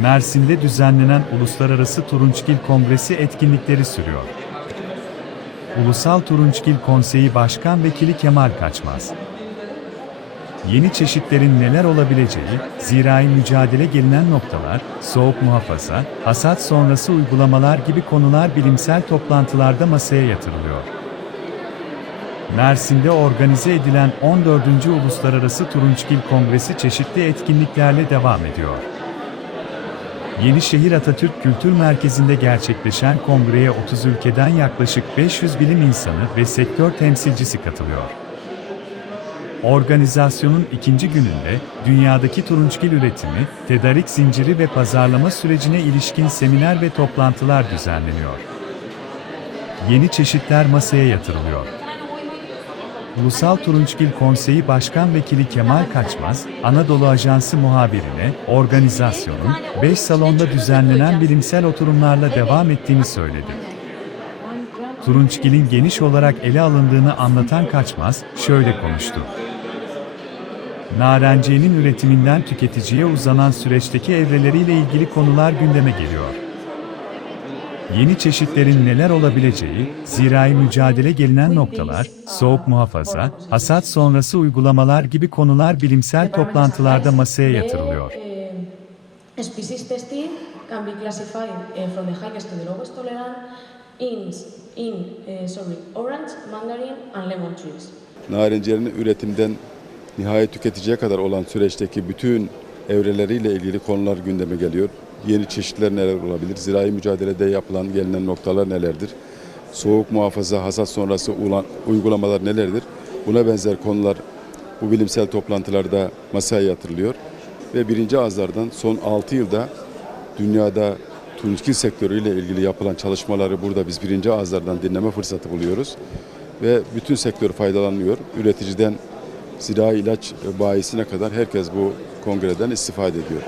Mersin'de düzenlenen Uluslararası Turunçgil Kongresi etkinlikleri sürüyor. Ulusal Turunçgil Konseyi Başkan Vekili Kemal Kaçmaz. Yeni çeşitlerin neler olabileceği, zirai mücadele gelinen noktalar, soğuk muhafaza, hasat sonrası uygulamalar gibi konular bilimsel toplantılarda masaya yatırılıyor. Mersin'de organize edilen 14. Uluslararası Turunçgil Kongresi çeşitli etkinliklerle devam ediyor. Yenişehir Atatürk Kültür Merkezi'nde gerçekleşen kongreye 30 ülkeden yaklaşık 500 bilim insanı ve sektör temsilcisi katılıyor. Organizasyonun ikinci gününde, dünyadaki turunçgil üretimi, tedarik zinciri ve pazarlama sürecine ilişkin seminer ve toplantılar düzenleniyor. Yeni çeşitler masaya yatırılıyor. Ulusal Turunçgil Konseyi Başkan Vekili Kemal Kaçmaz, Anadolu Ajansı muhabirine, organizasyonun 5 salonda düzenlenen bilimsel oturumlarla devam ettiğini söyledi. Turunçgil'in geniş olarak ele alındığını anlatan Kaçmaz, şöyle konuştu. Narenciyenin üretiminden tüketiciye uzanan süreçteki evreleriyle ilgili konular gündeme geliyor. Yeni çeşitlerin neler olabileceği, zirai mücadele gelinen noktalar, soğuk muhafaza, hasat sonrası uygulamalar gibi konular bilimsel toplantılarda masaya yatırılıyor. Species testing can be classified eh, from the highest to the lowest tolerant in, in eh, sorry, orange, mandarin and lemon trees. narenciyenin üretimden nihayet tüketiciye kadar olan süreçteki bütün evreleriyle ilgili konular gündeme geliyor. Yeni çeşitler neler olabilir? Zirai mücadelede yapılan gelinen noktalar nelerdir? Soğuk muhafaza, hasat sonrası ulan- uygulamalar nelerdir? Buna benzer konular bu bilimsel toplantılarda masaya yatırılıyor. Ve birinci ağızlardan son 6 yılda dünyada turunçgil sektörüyle ilgili yapılan çalışmaları burada biz birinci ağızlardan dinleme fırsatı buluyoruz. Ve bütün sektör faydalanıyor. Üreticiden zirai ilaç bayisine kadar herkes bu kongreden istifade ediyor.